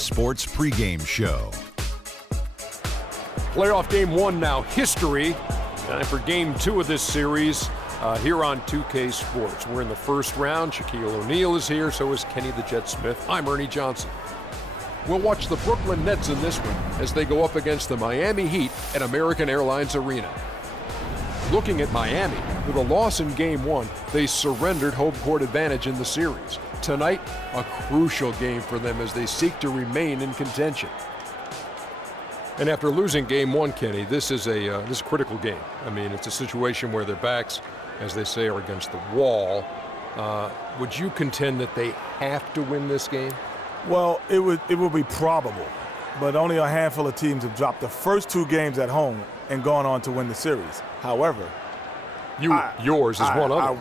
Sports pregame show. Playoff game 1 now, history. Time for game 2 of this series here on 2K Sports. We're in the first round. Shaquille O'Neal is here, so is Kenny the Jet Smith. I'm Ernie Johnson. We'll watch the Brooklyn Nets in this one as they go up against the Miami Heat at American Airlines Arena. Looking at Miami, with a loss in game 1, they surrendered home court advantage in the series. Tonight, a crucial game for them as they seek to remain in contention. And after losing game 1, Kenny, this is a critical game. I mean, it's a situation where their backs, as they say, are against the wall. Would you contend that they have to win this game? Well, it would be probable, but only a handful of teams have dropped the first 2 games at home and gone on to win the series. However, yours is one other.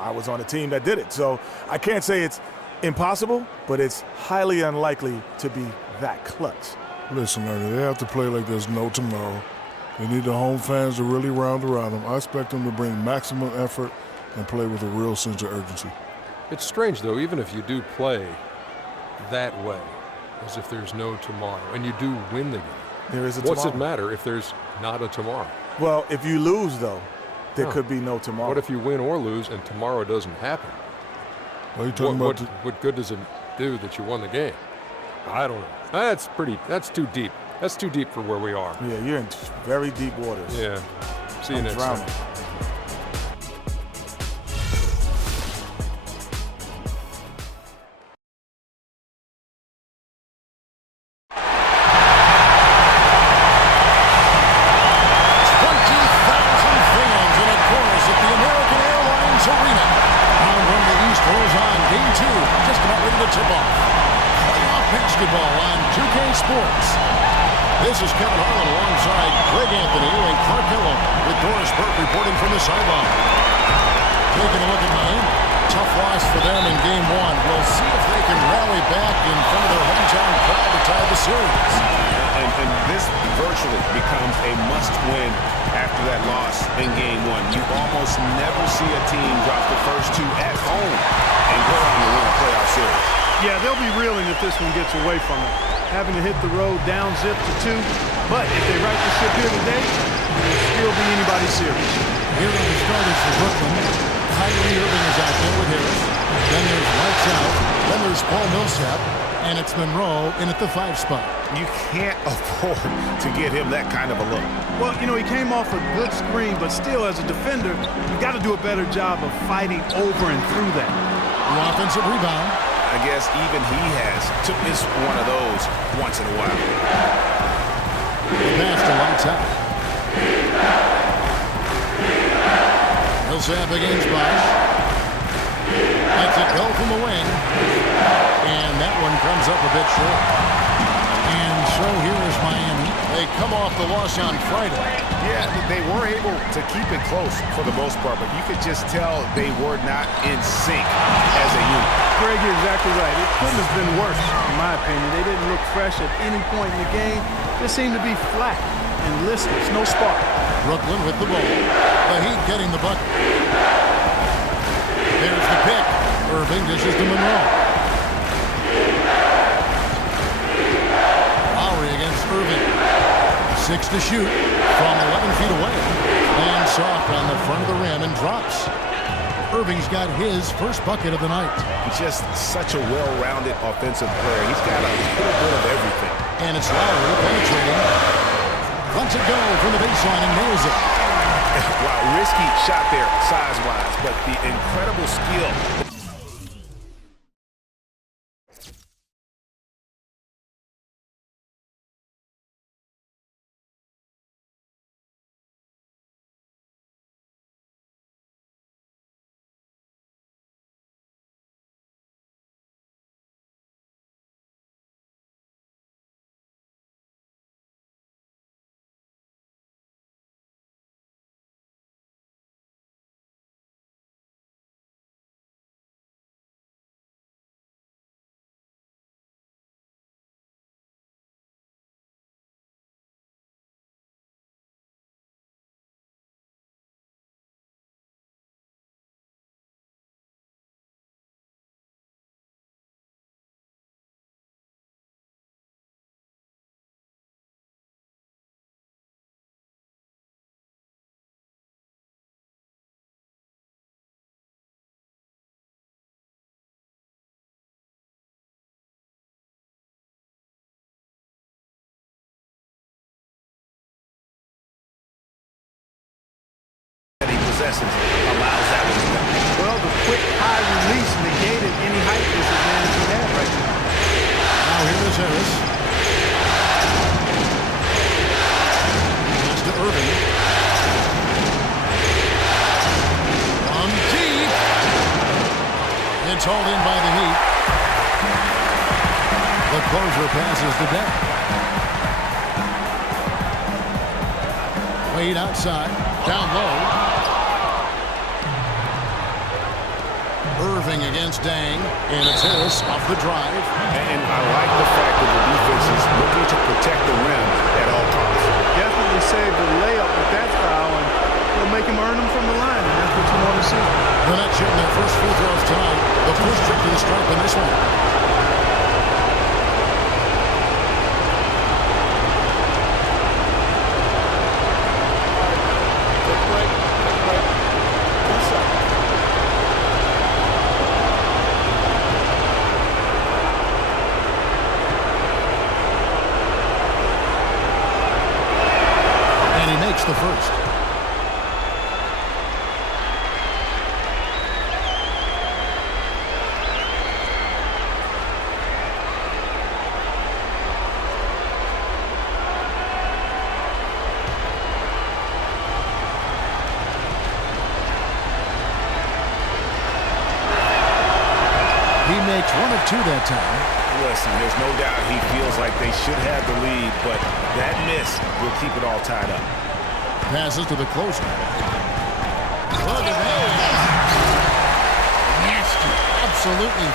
I was on a team that did it, so I can't say it's impossible, but it's highly unlikely to be that clutch. Listen, Ernie, they have to play like there's no tomorrow. They need the home fans to really round around them. I expect them to bring maximum effort and play with a real sense of urgency. It's strange, though, even if you do play that way, as if there's no tomorrow, and you do win the game. There is a tomorrow. What's it matter if there's not a tomorrow? Well, if you lose, though, there could be no tomorrow. What if you win or lose and tomorrow doesn't happen? What are you talking about? What good does it do that you won the game? I don't know. That's too deep. That's too deep for where we are. Yeah, you're in very deep waters. Yeah. See you next time. Basketball on 2K Sports. This is Kevin Harlan alongside Greg Anthony and Clark Hillam with Doris Burke reporting from the sideline. Taking a look at Miami. Tough loss for them in game 1. We'll see if they can rally back in front of their hometown crowd to tie the series. And this virtually becomes a must-win after that loss in game 1. You almost never see a team drop the first 2 at home and go on to win a playoff series. Yeah, they'll be reeling if this one gets away from them. Having to hit the road down zip to 2. But if they right the ship here today, it will still be anybody's series. Here are the starters for Brooklyn. Kyrie Irving is out there with Harris. Then there's Lights Out. Then there's Paul Millsap. And it's Monroe in at the 5 spot. You can't afford to get him that kind of a look. Well, you know, he came off a good screen, but still, as a defender, you've got to do a better job of fighting over and through that. The offensive rebound. I guess even he has to miss one of those once in a while. The pass to Lights Out. Millsap against Bosch. Lets it go from the wing. And that one comes up a bit short. And so here is Miami. They come off the loss on Friday. Yeah, they were able to keep it close for the most part, but you could just tell they were not in sync as a unit. Greg, you're exactly right. It couldn't have been worse, in my opinion. They didn't look fresh at any point in the game. They seemed to be flat and listless, no spark. Brooklyn with the ball. The Heat getting the bucket. There's the pick. Irving dishes to Monroe. Lowry against Irving. 6 to shoot from 11 feet away. Lands soft on the front of the rim and drops. Irving's got his first bucket of the night. He's just such a well-rounded offensive player. He's got a little bit of everything. And it's Lowry penetrating. Lets it go from the baseline and nails it. Wow, risky shot there size-wise, but the incredible skill possessions allows that one to go. Well, the quick high release negated any height disadvantage he had right now. Now here is Harris. Pass to Irving. On deep. It's hauled in by the Heat. The closer passes to Deck. Wade outside. Down low. Irving against Dang. And it's Harris off the drive. And I like the fact that the defense is looking to protect the rim at all costs. Definitely saved the layup with that foul, and it'll make him earn them from the line, and that's what you want to see. They're not shooting their first free throws tonight. The first trip to the stripe in this one. And he makes the first. He makes one of two that time. Listen, there's no doubt he feels like they should have the lead, but that miss will keep it all tied up. Passes to the closer. Look at that. Nasty. Absolutely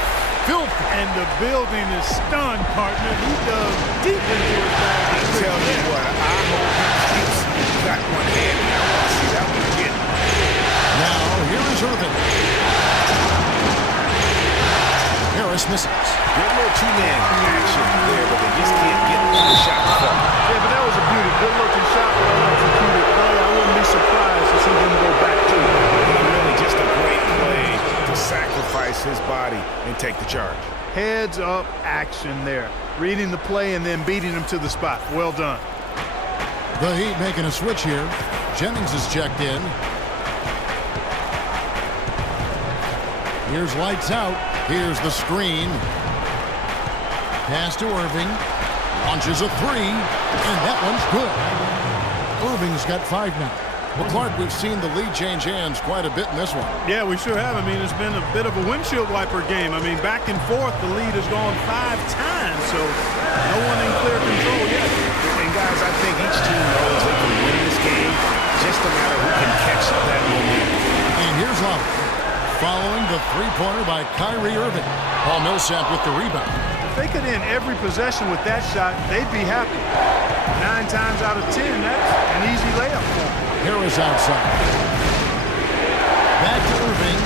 filthy. And the building is stunned, partner. He dug deep into his bag. Tell me what, I hope he keeps got one hand. I want to see that one again. Now, here is Irving. Harris misses. Good little two-man action there, but they just can't get the shot to fall. Yeah, but that was a beauty. Good-looking shot, well-executed play. I wouldn't be surprised to see him go back to it. Really just a great play to sacrifice his body and take the charge. Heads-up action there. Reading the play and then beating him to the spot. Well done. The Heat making a switch here. Jennings is checked in. Here's lights out. Here's the screen. Pass to Irving. Launches a three. And that one's good. Irving's got 5 now. Well, Clark, we've seen the lead change hands quite a bit in this one. Yeah, we sure have. I mean, it's been a bit of a windshield wiper game. I mean, back and forth, the lead has gone 5 times. So no one in clear control yet. And guys, I think each team knows they can win this game. Just a matter who can catch that momentum. And here's Love. Following the three-pointer by Kyrie Irving. Paul Millsap with the rebound. If they could end every possession with that shot, they'd be happy. 9 times out of 10, that's an easy layup for them. Harris outside. Back to Irving.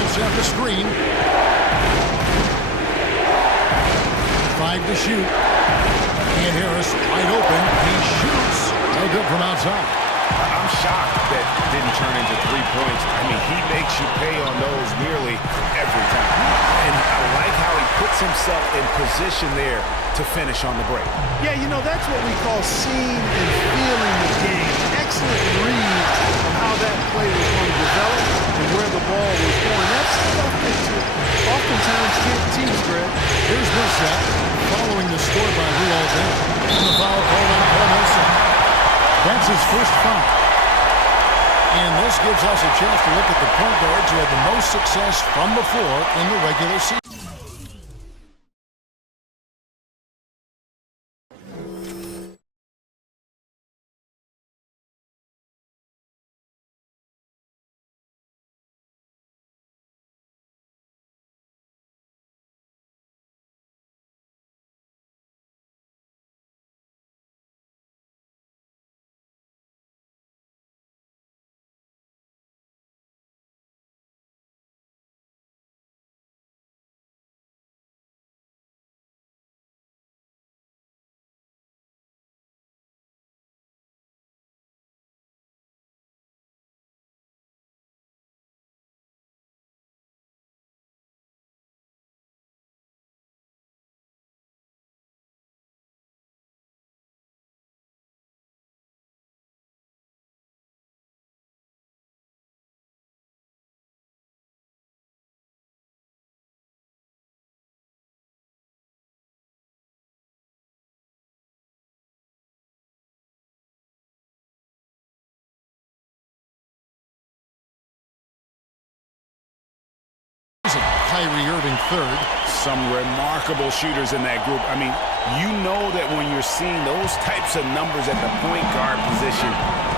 Millsap the screen. 5 to shoot. And Harris wide open. He shoots. No good from outside. I'm shocked that didn't turn into 3 points. I mean, he makes you pay on those nearly every time. And I like how he puts himself in position there to finish on the break. Yeah, you know, that's what we call seeing and feeling the game. Excellent read of how that play was going to develop and where the ball was going. That's stuff that you oftentimes can't teach, Greg. Here's Millsap following the score by Luol Deng. And the foul called on Paul Millsap. That's his first foul. And this gives us a chance to look at the point guards who had the most success from the floor in the regular season. Kyrie Irving third. Some remarkable shooters in that group. I mean, you know that when you're seeing those types of numbers at the point guard position,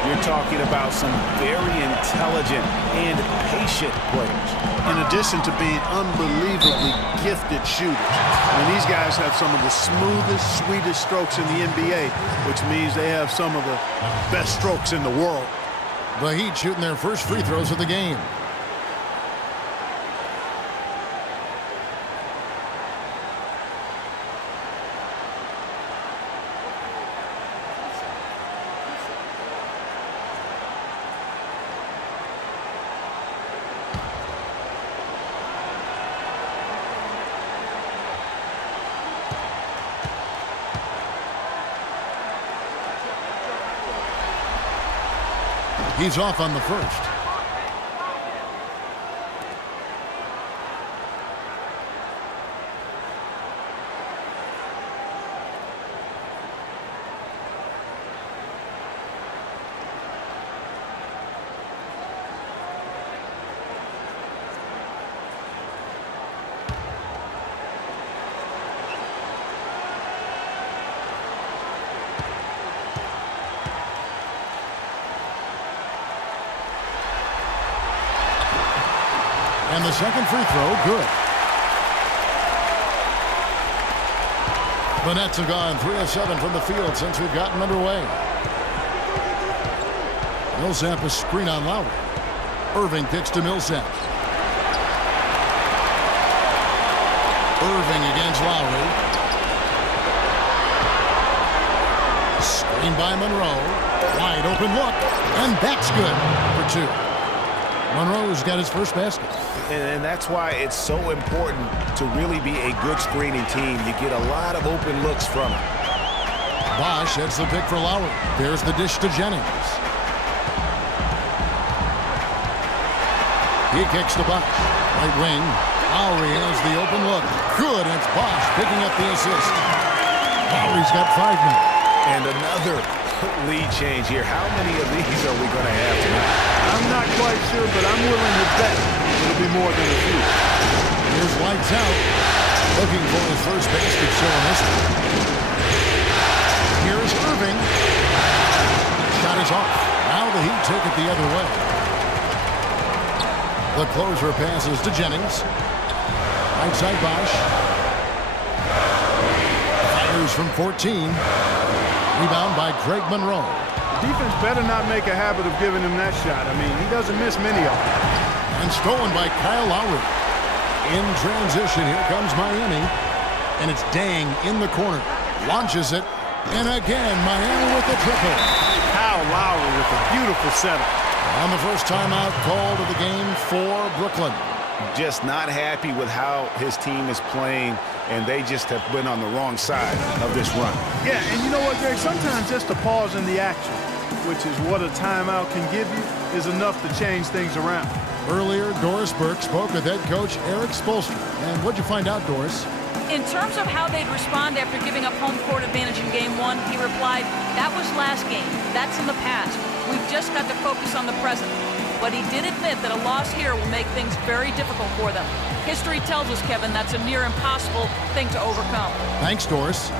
you're talking about some very intelligent and patient players. In addition to being unbelievably gifted shooters. I mean, these guys have some of the smoothest, sweetest strokes in the NBA, which means they have some of the best strokes in the world. The Heat shooting their first free throws of the game. He's off on the first. And the second free throw, good. The Nets have gone 3 of 7 from the field since we've gotten underway. Millsap a screen on Lowry. Irving kicks to Millsap. Irving against Lowry. Screen by Monroe. Wide open look. And that's good for 2. Monroe's got his first basket. And that's why it's so important to really be a good screening team. You get a lot of open looks from it. Bosh heads the pick for Lowry. There's the dish to Jennings. He kicks to Bosh. Right wing. Lowry has the open look. Good. And it's Bosh picking up the assist. Lowry's got 5 now. And another lead change here. How many of these are we going to have tonight? I'm not quite sure, but I'm willing to bet it'll be more than a few. Here's Lights Out. Looking for his first basket show in this one. Here's Irving. Shot is off. Now the Heat take it the other way. The closer passes to Jennings. Right side Bosh. Fires from 14. Rebound by Greg Monroe. The defense better not make a habit of giving him that shot. I mean, he doesn't miss many of them. And stolen by Kyle Lowry. In transition, here comes Miami. And it's Dang in the corner. Launches it. And again, Miami with the triple. Kyle Lowry with a beautiful setup. On the first timeout called of the game for Brooklyn. Just not happy with how his team is playing, and they just have been on the wrong side of this run. Yeah, and you know what, Greg? Sometimes just a pause in the action, which is what a timeout can give you, is enough to change things around. Earlier, Doris Burke spoke with head coach Eric Spoelstra. And what'd you find out, Doris? In terms of how they'd respond after giving up home court advantage in Game 1, he replied, "That was last game. That's in the past. We've just got to focus on the present." But he did admit that a loss here will make things very difficult for them. History tells us, Kevin, that's a near impossible thing to overcome. Thanks, Doris.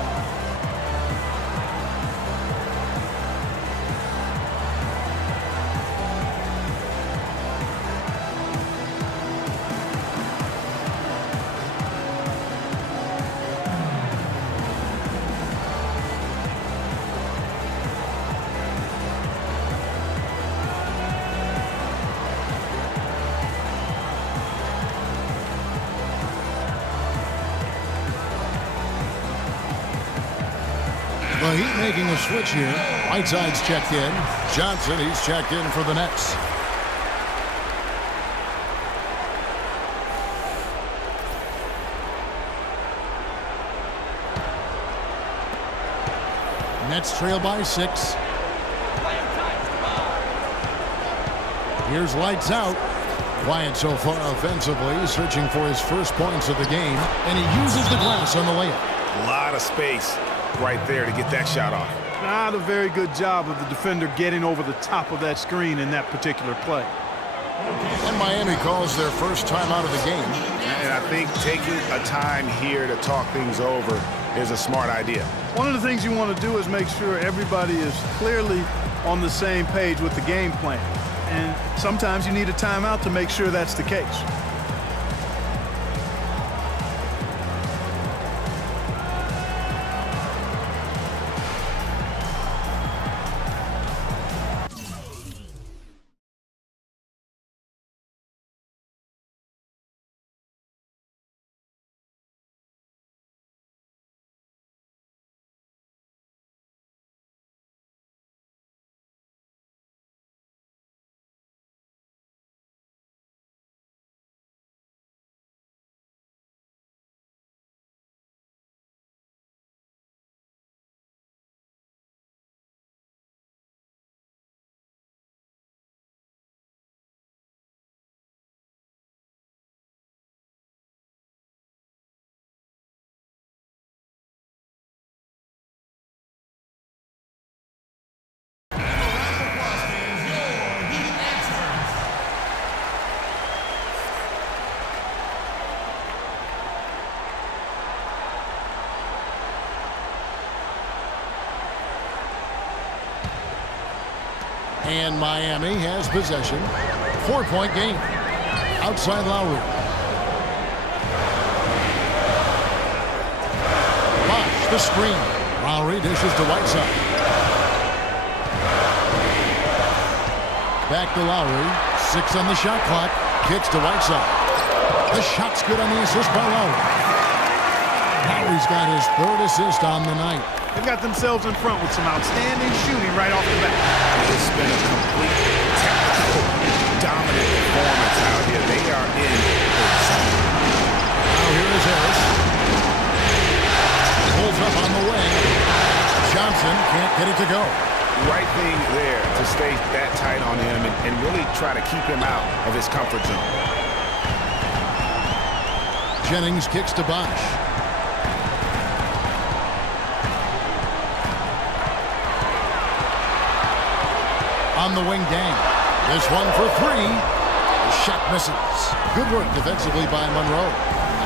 The Heat making a switch here. Whiteside's checked in. Johnson, he's checked in for the Nets. Nets trail by 6. Here's Lights Out. Quiet so far offensively, searching for his first points of the game, and he uses the glass on the layup. A lot of space right there to get that shot off. Not a very good job of the defender getting over the top of that screen in that particular play. And Miami calls their first time out of the game. And I think taking a time here to talk things over is a smart idea. One of the things you want to do is make sure everybody is clearly on the same page with the game plan. And sometimes you need a timeout to make sure that's the case. And Miami has possession. 4-point game. Outside Lowry. Bosh the screen. Lowry dishes to Whiteside. Back to Lowry. 6 on the shot clock. Kicks to Whiteside. The shot's good on the assist by Lowry. Lowry's got his 3rd assist on the night. They've got themselves in front with some outstanding shooting right off the bat. It's been a complete technical, dominant performance out here. They are in the zone. Now here is Harris. Pulls up on the wing. Johnson can't get it to go. Right thing there to stay that tight on him and really try to keep him out of his comfort zone. Jennings kicks to Bosh. On the wing, Dang. This one for 3. The shot misses. Good work defensively by Monroe.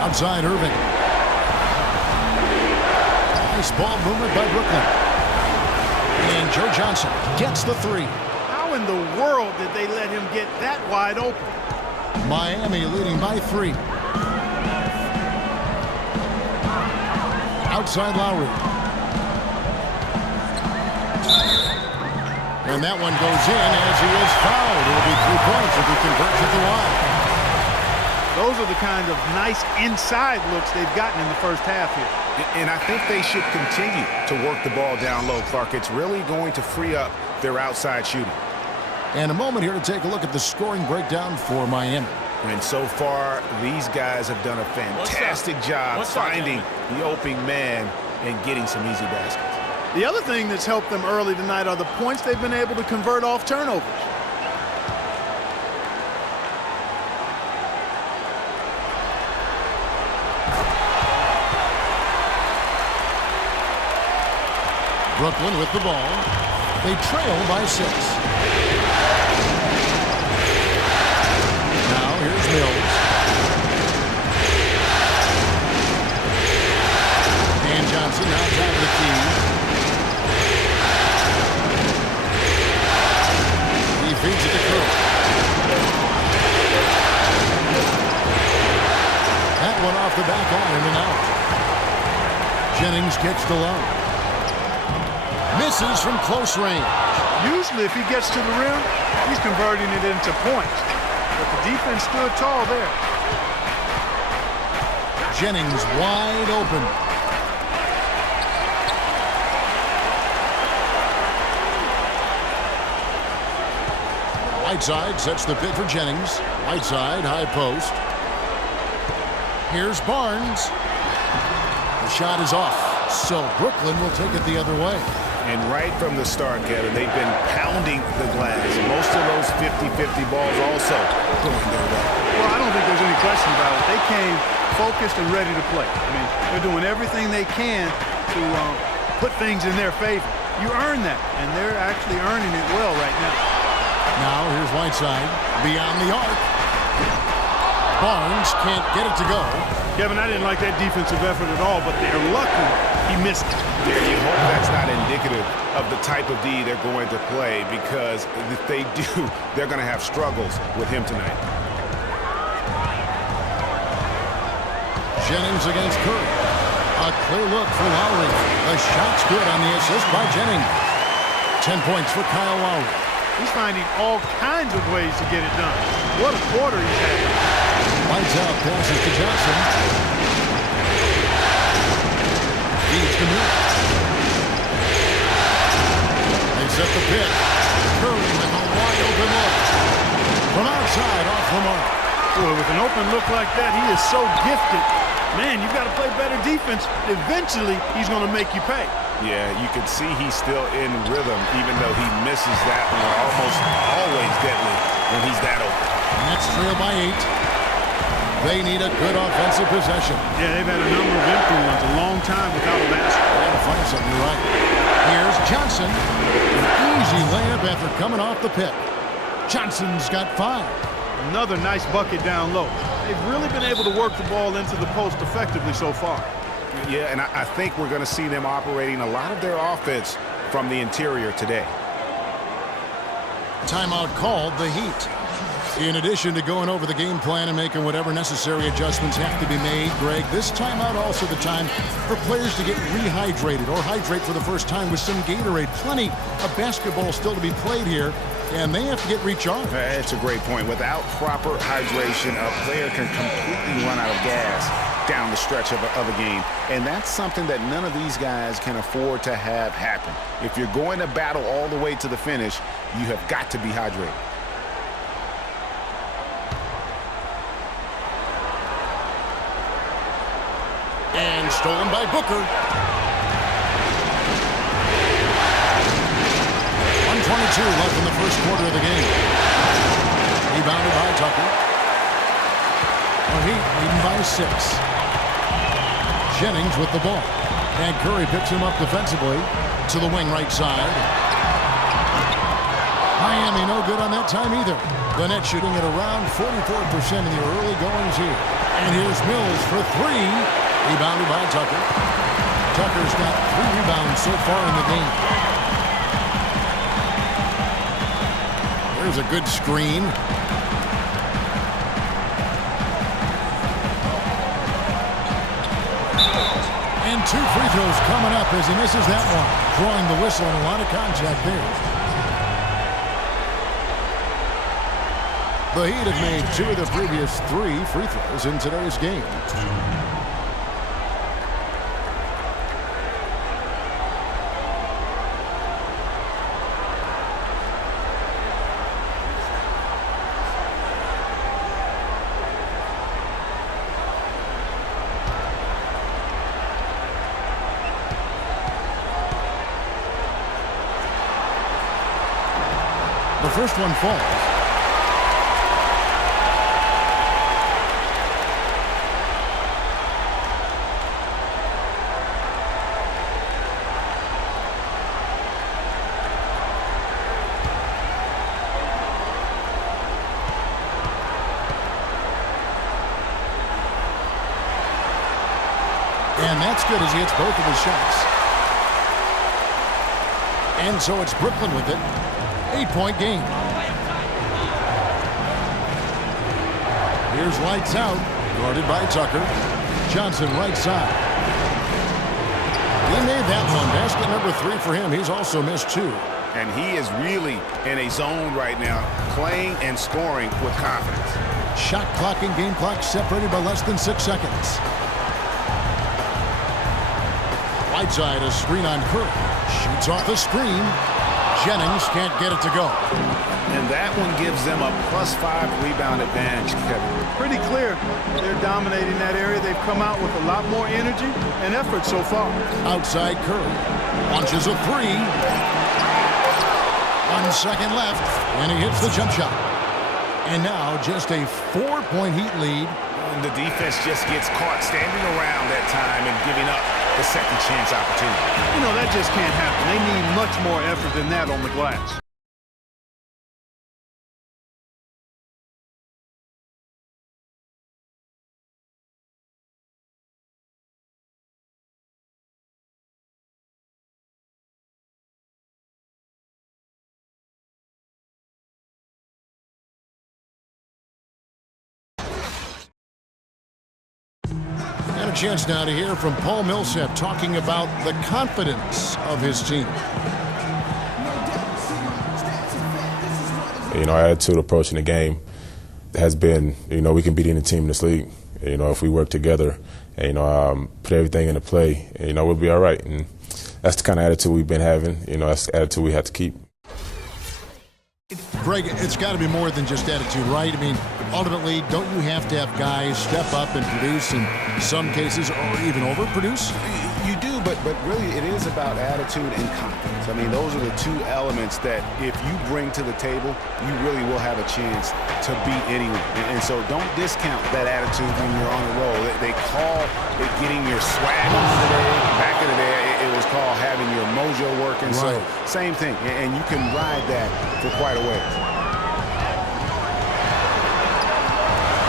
Outside Irving. Nice ball movement by Brooklyn. And Joe Johnson gets the 3. How in the world did they let him get that wide open? Miami leading by 3. Outside Lowry. And that one goes in as he is fouled. It'll be 3 points if he converts at the line. Those are the kind of nice inside looks they've gotten in the first half here. And I think they should continue to work the ball down low, Clark. It's really going to free up their outside shooting. And a moment here to take a look at the scoring breakdown for Miami. And so far, these guys have done a fantastic job finding the opening man and getting some easy baskets. The other thing that's helped them early tonight are the points they've been able to convert off turnovers. Brooklyn with the ball. They trail by 6. Now here's Mills. And Johnson now top of the key. He feeds it to Curry. That one off the back iron and out. Jennings kicks to Lowe. Misses from close range. Usually if he gets to the rim, he's converting it into points. But the defense stood tall there. Jennings wide open. Whiteside sets the pick for Jennings. Whiteside, high post. Here's Barnes. The shot is off, so Brooklyn will take it the other way. And right from the start, Kevin, they've been pounding the glass. Most of those 50-50 balls also going their way. Well, I don't think there's any question about it. They came focused and ready to play. I mean, they're doing everything they can to put things in their favor. You earn that, and they're actually earning it well right now. Now here's Whiteside. Beyond the arc. Barnes can't get it to go. Kevin, I didn't like that defensive effort at all, but they're lucky he missed it. Yeah, you hope that's not indicative of the type of D they're going to play, because if they do, they're going to have struggles with him tonight. Jennings against Curry. A clear look for Lowry. The shot's good on the assist by Jennings. 10 points for Kyle Lowry. He's finding all kinds of ways to get it done. What a quarter he's had. Lights out, passes to Johnson. Feeds to Miller. They set the pick. Curry with a wide open look. From outside, off the mark. Boy, with an open look like that, he is so gifted. Man, you've got to play better defense. Eventually, he's going to make you pay. Yeah, you can see he's still in rhythm, even though he misses that one. Almost always deadly when he's that open. Nets trail by 8. They need a good offensive possession. Yeah, they've had a number of empty ones, a long time without a basket. They got to find something right. Here's Johnson. An easy layup after coming off the pick. Johnson's got 5. Another nice bucket down low. They've really been able to work the ball into the post effectively so far. Yeah, and I think we're going to see them operating a lot of their offense from the interior today. Timeout called, the Heat. In addition to going over the game plan and making whatever necessary adjustments have to be made, Greg, this timeout also the time for players to get rehydrated or hydrate for the first time with some Gatorade. Plenty of basketball still to be played here, and they have to get recharged. That's a great point. Without proper hydration, a player can completely run out of gas down the stretch of a game, and that's something that none of these guys can afford to have happen. If you're going to battle all the way to the finish, you have got to be hydrated. And stolen by Booker. 1:22 left in the first quarter of the game. Rebounded by Tucker. Heat leading by 6. Jennings with the ball. And Curry picks him up defensively to the wing right side. Miami no good on that time either. The Nets shooting at around 44% in the early goings here. And here's Mills for 3. Rebounded by Tucker. Tucker's got 3 rebounds so far in the game. There's a good screen. And 2 free throws coming up as he misses that one. Drawing the whistle and a lot of contact there. The Heat have made 2 of the previous 3 free throws in today's game. The first one falls. And that's good as he hits both of his shots. And so it's Brooklyn with it. 8-point game. Here's lights out. Guarded by Tucker. Johnson right side. He made that one. Basket number 3 for him. He's also missed 2. And he is really in a zone right now, playing and scoring with confidence. Shot clock and game clock separated by less than 6 seconds. Right side, a screen on Curry. Shoots off the screen. Jennings can't get it to go. And that one gives them a +5 rebound advantage, Kevin. Pretty clear they're dominating that area. They've come out with a lot more energy and effort so far. Outside Curry. Launches a 3. 1 second left. And he hits the jump shot. And now just a 4-point Heat lead. And the defense just gets caught standing around that time and giving up the second chance opportunity. You know, that just can't happen. They need much more effort than that on the glass. a chance now to hear from Paul Millsap talking about the confidence of his team. You know, our attitude approaching the game has been, you know, we can beat any team in this league. You know, if we work together and, you know, put everything into play, you know, we'll be all right. And that's the kind of attitude we've been having. You know, that's the attitude we have to keep. Greg, it's got to be more than just attitude, right? I mean, ultimately, don't you have to have guys step up and produce in some cases or even overproduce? You do, but really it is about attitude and confidence. I mean, those are the two elements that if you bring to the table, you really will have a chance to beat anyone. And so don't discount that attitude when you're on the roll. They call it getting your swag on today. Back in the day, it was called having your mojo working. Right. So same thing, and you can ride that for quite a ways.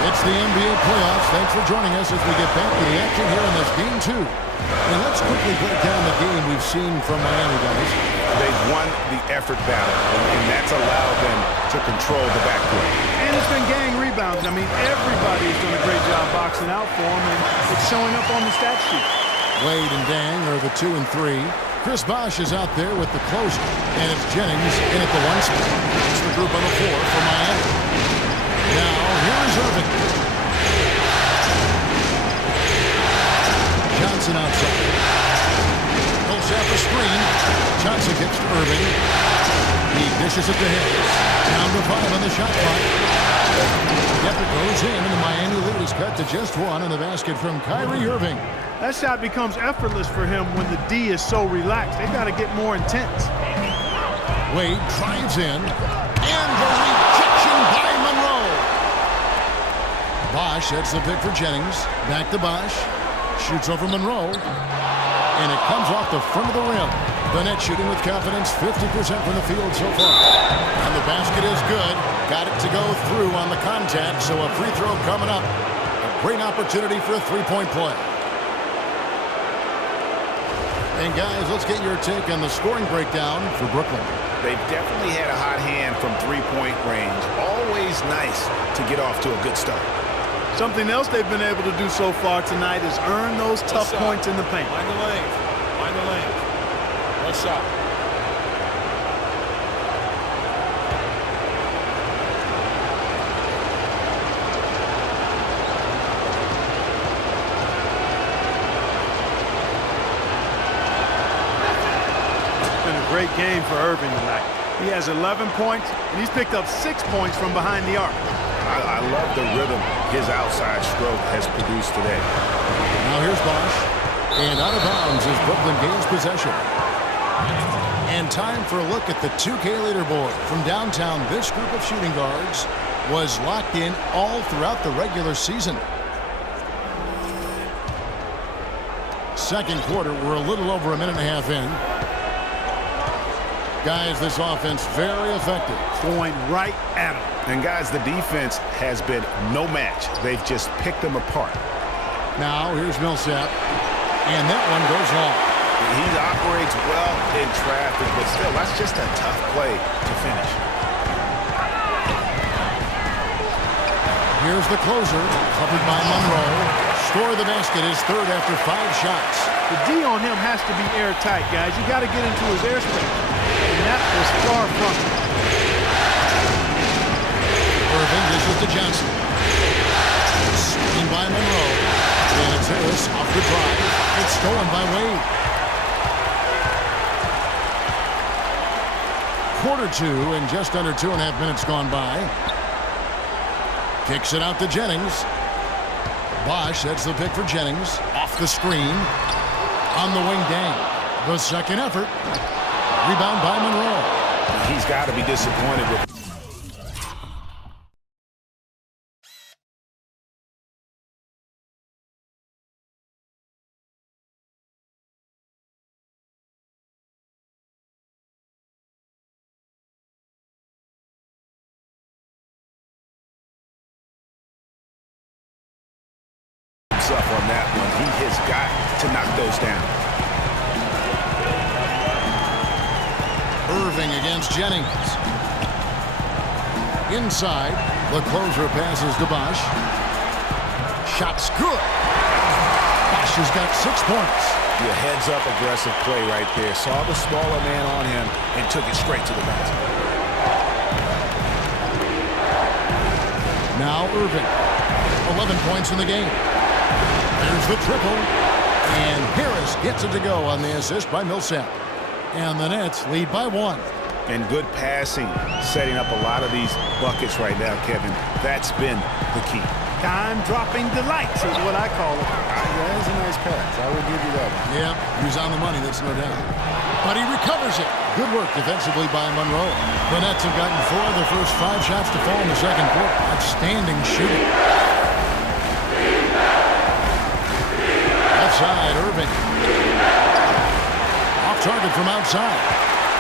It's the NBA playoffs. Thanks for joining us as we get back to the action here in this game 2. And let's quickly break down the game we've seen from Miami, guys. They've won the effort battle, and that's allowed them to control the backcourt. And it's been gang rebounds. I mean, everybody's done a great job boxing out for him, and it's showing up on the stat sheet. Wade and Dang are the 2 and 3. Chris Bosh is out there with the closer, and it's Jennings in at the 1 spot. It's the group on the floor for Miami. Now, here's Irving. Johnson outside. Millsap a screen. Johnson gets to Irving. He dishes it to him. Down to 5 on the shot clock. The effort goes in, and the Miami lead is cut to just 1 on the basket from Kyrie Irving. That shot becomes effortless for him when the D is so relaxed. They've got to get more intense. Wade drives in, and the rejection by Monroe. Bosh, that's the pick for Jennings. Back to Bosh. Shoots over Monroe. And it comes off the front of the rim. The net shooting with confidence, 50% from the field so far. And the basket is good. Got it to go through on the contact, so a free throw coming up. A great opportunity for a three-point play. And guys, let's get your take on the scoring breakdown for Brooklyn. They've definitely had a hot hand from three-point range. Always nice to get off to a good start. Something else they've been able to do so far tonight is earn those tough points in the paint. Mind the lane. Mind the lane. One shot. It's been a great game for Irving tonight. He has 11 points, and he's picked up 6 points from behind the arc. I love the rhythm his outside stroke has produced today. Now here's Bosh. And out of bounds as Brooklyn gains possession. And time for a look at the 2K leaderboard. From downtown, this group of shooting guards was locked in all throughout the regular season. Second quarter, we're a little over a minute and a half in. Guys, this offense very effective. Going right at him. And guys, the defense has been no match. They've just picked them apart. Now here's Millsap. And that one goes long. He operates well in traffic, but still, that's just a tough play to finish. Here's the closer, covered by Monroe. Score of the basket is third after 5 shots. The D on him has to be airtight, guys. You got to get into his airspace. And that was far from him. Irving dishes to Johnson. Screen by Monroe. And it's Harris off the drive. It's stolen by Wade. Quarter 2 and just under 2.5 minutes gone by. Kicks it out to Jennings. Bosh, that's the pick for Jennings. Off the screen. On the wing, Dang. The second effort. Rebound by Monroe. He's got to be disappointed with. On that one, he has got to knock those down. Irving against Jennings. Inside, the closer passes to Bosh. Shot's good. Bosch has got 6 points. Yeah, heads-up aggressive play right there. Saw the smaller man on him and took it straight to the basket. Now Irving, 11 points in the game. There's the triple, and Harris gets it to go on the assist by Millsap. And the Nets lead by 1. And good passing, setting up a lot of these buckets right now, Kevin. That's been the key. Time-dropping delights is what I call it. That is a nice pass. I will give you that one. Yeah, he's on the money, that's no doubt. But he recovers it. Good work defensively by Monroe. The Nets have gotten 4 of their first 5 shots to fall in the second quarter. Outstanding shooting. Outside, Irving. Off target from outside.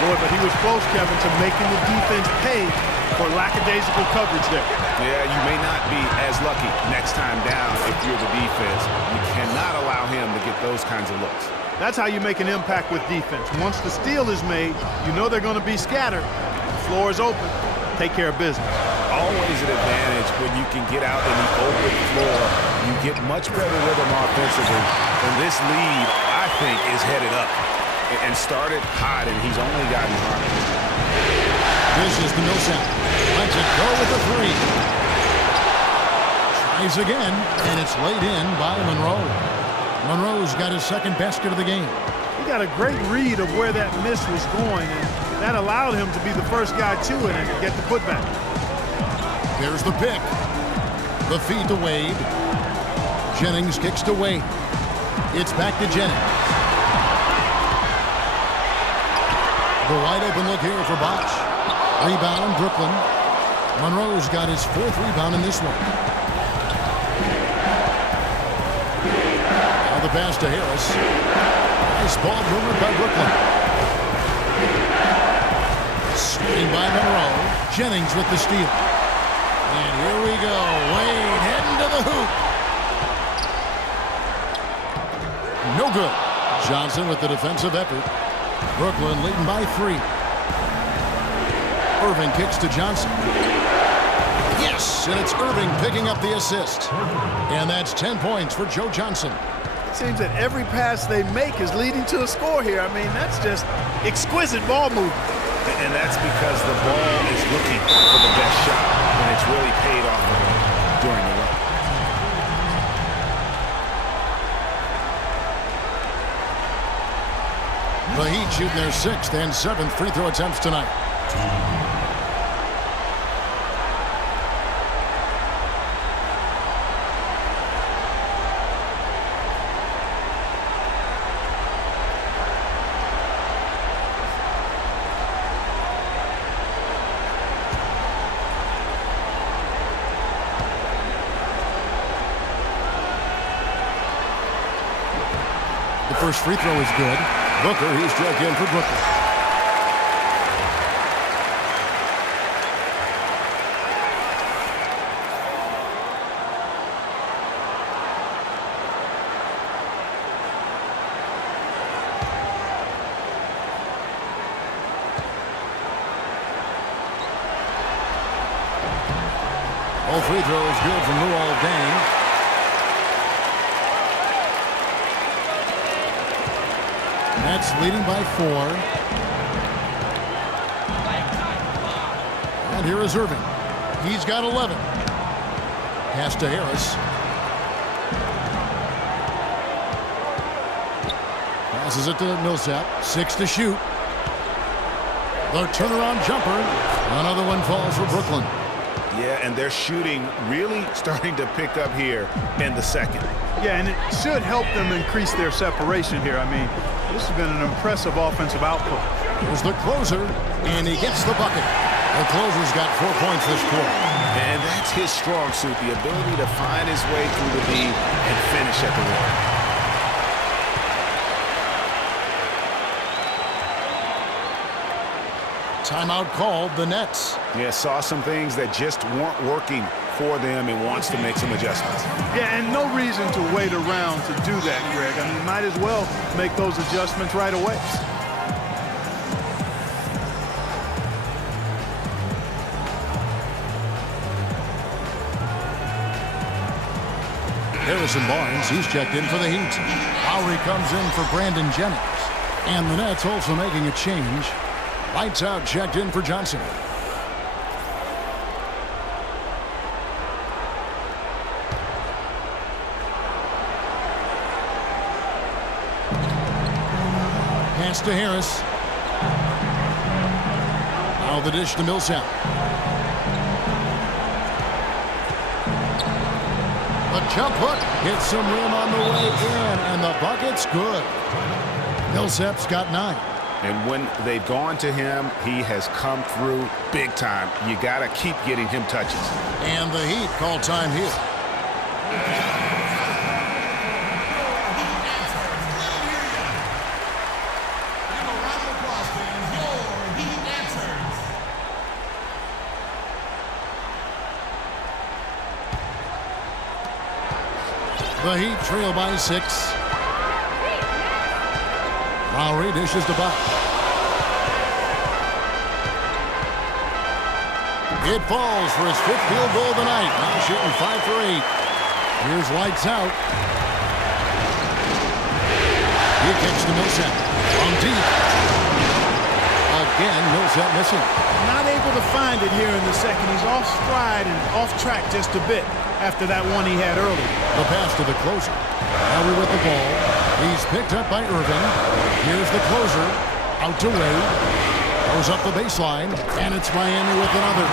Boy, but he was close, Kevin, to making the defense pay for lackadaisical coverage there. Yeah, you may not be as lucky next time down if you're the defense. You cannot allow him to get those kinds of looks. That's how you make an impact with defense. Once the steal is made, you know they're going to be scattered. The floor is open. Take care of business. Always an advantage when you can get out in the open floor. You get much better rhythm offensively. And this lead, I think, is headed up. And started hot, and he's only gotten harder. This is the Millsap. Lets it go with the 3. Tries again, and it's laid in by Monroe. Monroe's got his second basket of the game. He got a great read of where that miss was going, and that allowed him to be the first guy to it and get the putback. There's the pick. The feed to Wade. Jennings kicks to Wade. It's back to Jennings. The wide open look here for Bosch. Rebound, Brooklyn. Monroe's got his 4th rebound in this one. Now the pass to Harris. Nice ball movement by Brooklyn. Swing by Monroe. Jennings with the steal. And here we go. Wade heading to the hoop. No good. Johnson with the defensive effort. Brooklyn leading by 3. Irving kicks to Johnson. Yes, and it's Irving picking up the assist. And that's 10 points for Joe Johnson. It seems that every pass they make is leading to a score here. I mean, that's just exquisite ball movement. And that's because the ball is looking for the best shot, and it's really paid off for him during the run. The Heat shooting their 6th and 7th free throw attempts tonight. The first free throw is good. Booker, he's checked in for Brooklyn. All free throws good from Luol Deng. Nets leading by 4. And here is Irving. He's got 11. Pass to Harris. Passes it to Millsap. 6 to shoot. The turnaround jumper. Another one falls for Brooklyn. Yeah, and their shooting really starting to pick up here in the second. Yeah, and it should help them increase their separation here. I mean, this has been an impressive offensive output. Here's the closer, and he gets the bucket. The closer's got 4 points this quarter. And that's his strong suit, the ability to find his way through the D and finish at the rim. Timeout called, the Nets. Yeah, saw some things that just weren't working for them and wants to make some adjustments. Yeah, and no reason to wait around to do that, Greg. I mean, might as well make those adjustments right away. Harrison Barnes, he's checked in for the Heat. Lowry comes in for Brandon Jennings. And the Nets also making a change. Lights out, checked in for Johnson. Pass to Harris. Now the dish to Millsap. The jump hook hits some rim on the way in, and the bucket's good. Millsap's got 9. And when they've gone to him, he has come through big time. You got to keep getting him touches. And the Heat call time here. The Heat trail by 6. Lowry dishes to Buck. It falls for his 5th field goal of the night. Now shooting 5 for 8. Here's lights out. He kicks to Millsap. On deep. Again, Millsap missing. Not able to find it here in the second. He's off stride and off track just a bit after that one he had early. The pass to the closer. Lowry with the ball. He's picked up by Irving. Here's the closer. Out to Wade. Goes up the baseline. And it's Miami with another.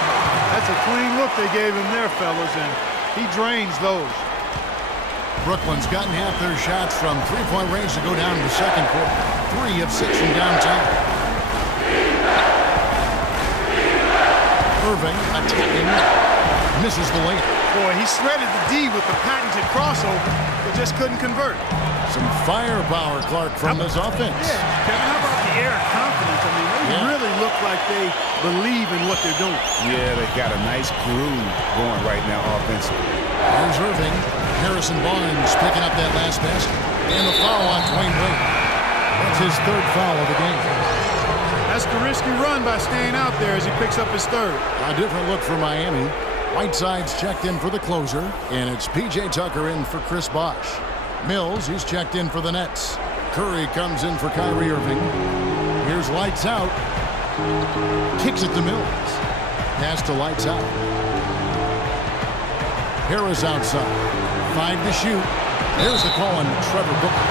That's a clean look they gave him there, fellas, and he drains those. Brooklyn's gotten half their shots from three-point range to go down in the second quarter. 3 of 6 from downtown. Irving attacking. Misses the layup. Boy, he shredded the D with the patented crossover, but just couldn't convert. Some firepower, Clark, from this offense. Yeah, Kevin, how about the air of confidence? I mean, they really look like they believe in what they're doing. Yeah, they got a nice groove going right now offensively. Here's Irving. Harrison Barnes picking up that last basket. And the foul on Dwayne Wade. That's his 3rd foul of the game. That's the risky run by staying out there as he picks up his 3rd. A different look for Miami. Whiteside's checked in for the closer, and it's P.J. Tucker in for Chris Bosh. Mills, he's checked in for the Nets. Curry comes in for Kyrie Irving. Here's lights out. Kicks it to Mills. Pass to lights out. Harris outside. 5 to shoot. Here's the call on Trevor Booker.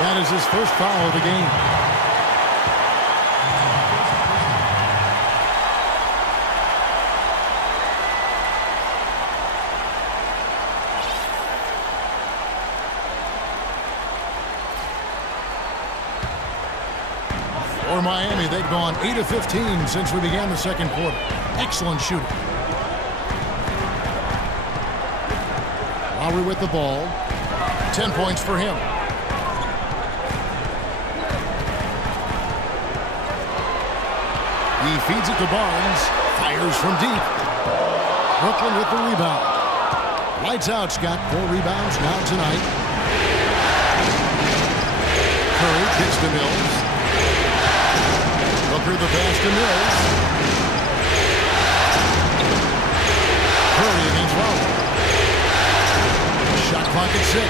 That is his 1st foul of the game. For Miami, they've gone 8 of 15 since we began the second quarter. Excellent shooting. Lowry with the ball. 10 points for him. He feeds it to Barnes. Fires from deep. Brooklyn with the rebound. Lights out, Scott. 4 rebounds now tonight. Curry kicks to Mills. Booker the pass to Mills. Curry against Lowry. Shot clock at 6.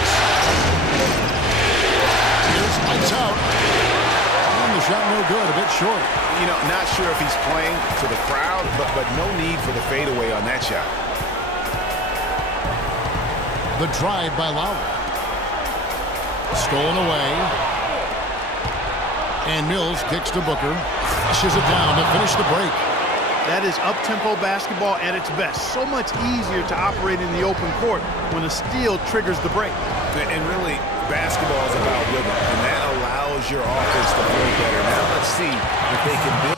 Here's lights out. And the shot no good, a bit short. You know, not sure if he's playing to the crowd, but no need for the fadeaway on that shot. The drive by Lowry. Stolen away. And Mills kicks to Booker. Flushes it down to finish the break. That is up-tempo basketball at its best. So much easier to operate in the open court when a steal triggers the break. And really, basketball is about rhythm, and that allows your offense to play better. Now let's see if they can build.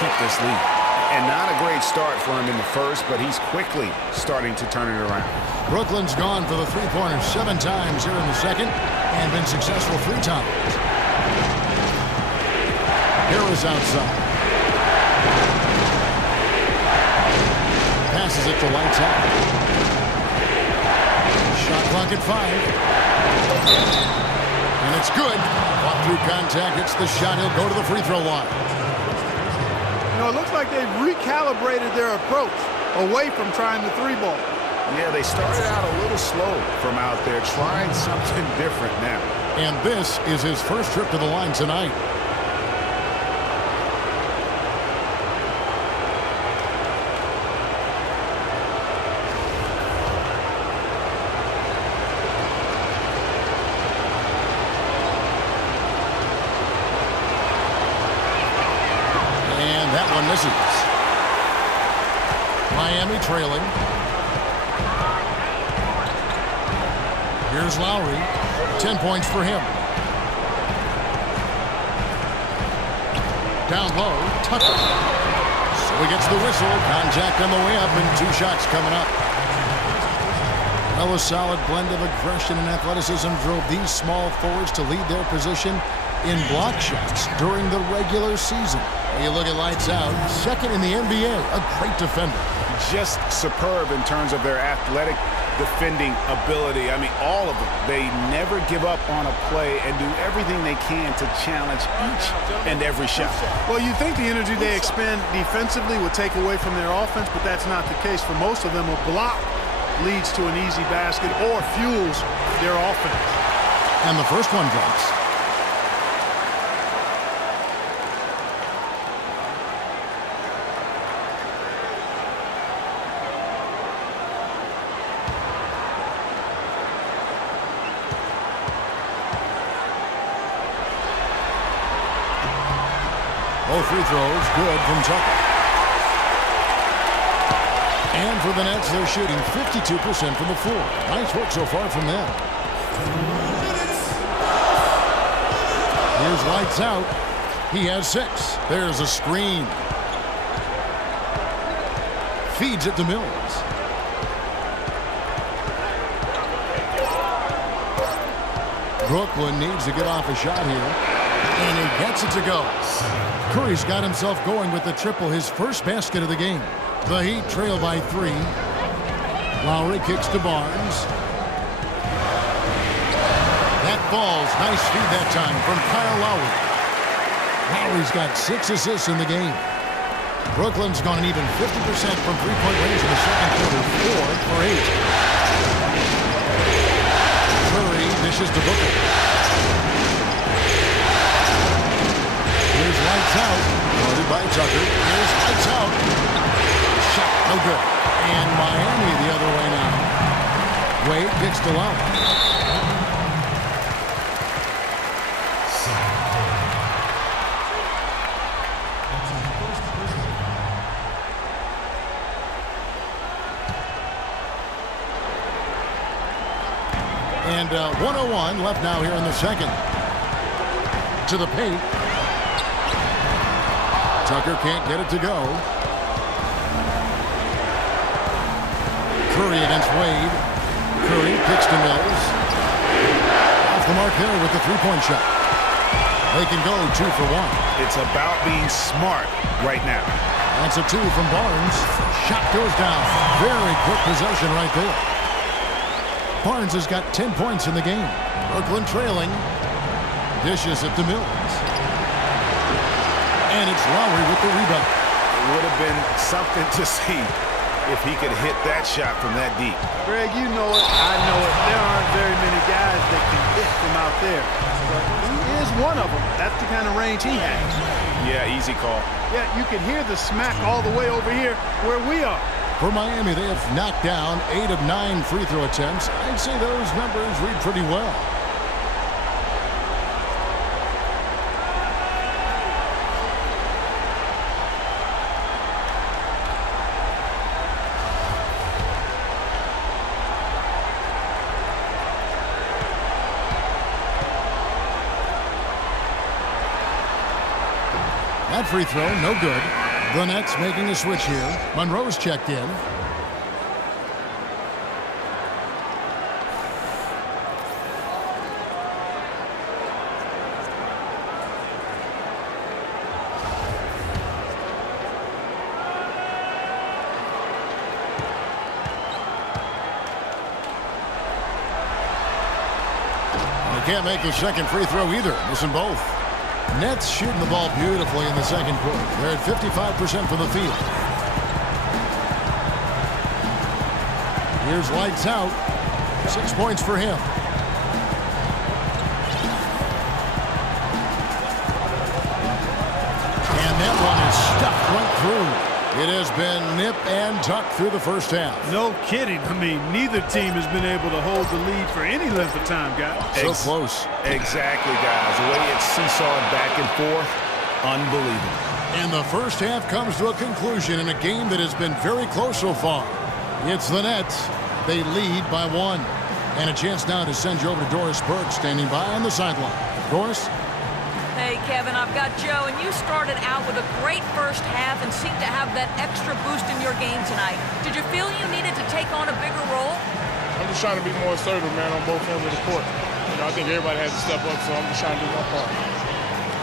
Keep this lead. And not a great start for him in the first, but he's quickly starting to turn it around. Brooklyn's gone for the three-pointer 7 times here in the second and been successful 3 times. Harris outside. Passes it to lights out. Clock at 5. And it's good. Fought through contact. It's the shot. He'll go to the free throw line. You know, it looks like they've recalibrated their approach away from trying the three ball. Yeah, they started out a little slow from out there, trying something different now. And this is his first trip to the line tonight. And that one misses. Miami trailing. Here's Lowry. 10 points for him. Down low, Tucker. So he gets the whistle. Contact on the way up and 2 shots coming up. Well, a solid blend of aggression and athleticism drove these small forwards to lead their position in block shots during the regular season. You look at lights out, second in the NBA, a great defender. Just superb in terms of their athletic defending ability. I mean, all of them. They never give up on a play and do everything they can to challenge each and every shot. Well, you'd think the energy they expend defensively would take away from their offense, but that's not the case. For most of them, a block leads to an easy basket or fuels their offense. And the first one drops. Both free throws good from Tucker. And for the Nets, they're shooting 52% from the floor. Nice work so far from them. Here's lights out. He has 6. There's a screen. Feeds it to Mills. Brooklyn needs to get off a shot here. And he gets it to go. Curry's got himself going with the triple, his first basket of the game. The Heat trail by 3. Lowry kicks to Barnes. That falls. Nice feed that time from Kyle Lowry. Lowry's got 6 assists in the game. Brooklyn's gone an even 50% from three-point range in the second quarter. 4 for 8. Curry dishes to Booker. Here's lights out. Guarded by Tucker. Here's lights out. Shot no good. And Miami the other way now. Wade kicks to Lowry. And 1:01 left now here in the second. To the paint. Tucker can't get it to go. Curry against Wade. Curry kicks to Mills. Off the mark there with the three-point shot. They can go 2 for 1. It's about being smart right now. That's a 2 from Barnes. Shot goes down. Very quick possession right there. Barnes has got 10 points in the game. Brooklyn trailing. Dishes it to Mills. And it's Lowry with the rebound. It would have been something to see if he could hit that shot from that deep. Greg, you know it. I know it. There aren't very many guys that can hit from out there. But he is one of them. That's the kind of range he has. Yeah, easy call. Yeah, you can hear the smack all the way over here where we are. For Miami, they have knocked down 8 of 9 free throw attempts. I'd say those numbers read pretty well. That free throw, no good. The Nets making a switch here. Monroe's checked in. can't make the second free throw either. Missing both. Nets shooting the ball beautifully in the second quarter. They're at 55% from the field. Here's Lights Out. 6 points for him. And that one is stuffed right through. It has been nip and tuck through the first half. No kidding. I mean, neither team has been able to hold the lead for any length of time, guys. So close. Exactly, guys. The way it's seesawed back and forth, unbelievable. And the first half comes to a conclusion in a game that has been very close so far. It's the Nets. They lead by 1. And a chance now to send you over to Doris Burke standing by on the sideline. Doris? Hey, Kevin, I've got Joe, and you started out with a great first half and seemed to have that extra boost in your game tonight. Did you feel you needed to take on a bigger role? I'm just trying to be more assertive, man, on both ends of the court. You know, I think everybody has to step up, so I'm just trying to do my part.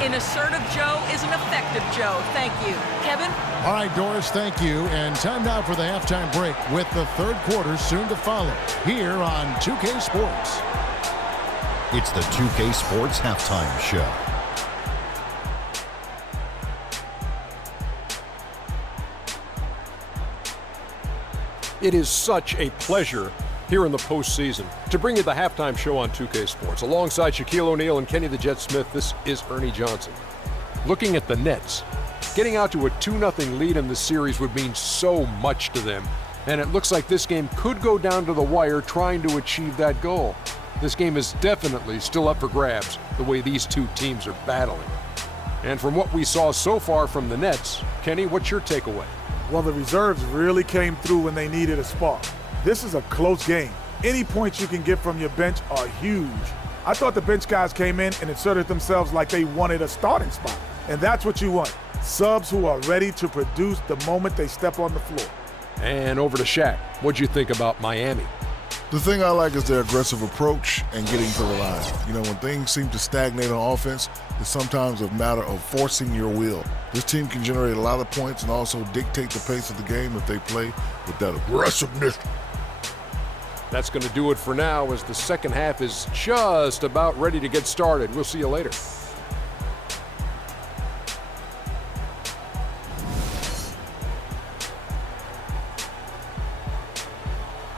An assertive Joe is an effective Joe. Thank you. Kevin? All right, Doris, thank you. And time now for the halftime break with the third quarter soon to follow here on 2K Sports. It's the 2K Sports Halftime Show. It is such a pleasure here in the postseason to bring you the halftime show on 2K Sports. Alongside Shaquille O'Neal and Kenny the Jet Smith, this is Ernie Johnson. Looking at the Nets, getting out to a 2-0 lead in the series would mean so much to them. And it looks like this game could go down to the wire trying to achieve that goal. This game is definitely still up for grabs, the way these two teams are battling. And from what we saw so far from the Nets, Kenny, what's your takeaway? Well, the reserves really came through when they needed a spark. This is a close game. Any points you can get from your bench are huge. I thought the bench guys came in and inserted themselves like they wanted a starting spot. And that's what you want. Subs who are ready to produce the moment they step on the floor. And over to Shaq. What'd you think about Miami? The thing I like is their aggressive approach and getting to the line. You know, when things seem to stagnate on offense, it's sometimes a matter of forcing your will. This team can generate a lot of points and also dictate the pace of the game if they play with that aggressiveness. That's going to do it for now as the second half is just about ready to get started. We'll see you later.